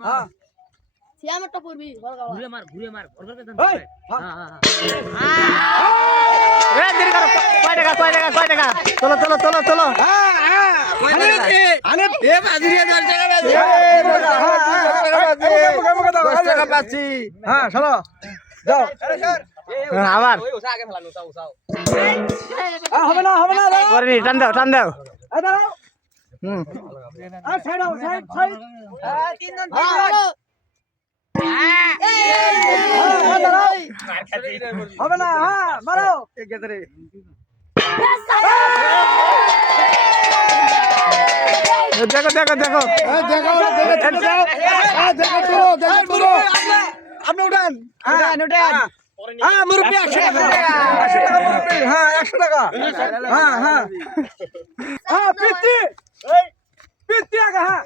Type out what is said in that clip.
হ্যাঁ সিয়ামটা পড়বি ঘুরে মার ঘর করতে দেন এই, হ্যাঁ হ্যাঁ এ দেরি করো কয় টাকা চলো আরে এ বাজিরিয়া 10 টাকা বাজি 10 টাকা পাচ্ছি হ্যাঁ চলো যাও আবার ওই উসা আগে ফেলান উসা হবে না করে টান দাও এই দাঁড়াও হুম আর সাইড তিনজন হবে না হ্যাঁ মারো গেদরে দেখো পুরো আপনি উঠান হ্যাঁ মুরব্বি 100 টাকা মুরব্বি হ্যাঁ 100 টাকা হ্যাঁ পিত্তি আগে হ্যাঁ